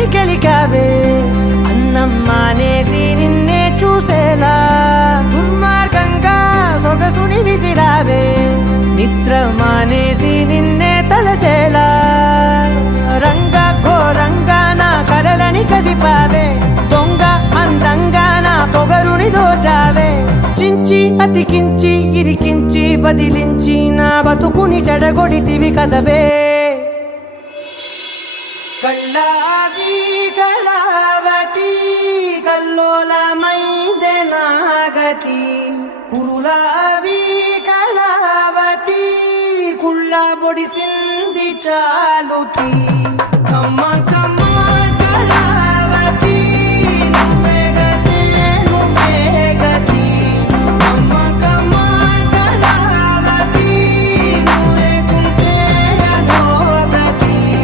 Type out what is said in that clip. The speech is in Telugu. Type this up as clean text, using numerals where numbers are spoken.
కలని గెలికావే అన్నం మానేసి నిన్నే చూసేలా దుర్మార్గంగా సొగసుని విసిరావే నిద్ర మానేసి నిన్నే తలచేలా రంగా ఘోరంగా నా కలలని కదిపావే దొంగ అందంగా నా పొగరుని దోచావే చించి అతికించి ఇరికించి వదిలించి నా బతుకుని చెడగొడితివి కదవే కళ్ళావి కళావతి కల్లోలమైందే నాగతి కురులావి కళావతి కుళ్ళ బొడిసింది చాలుతి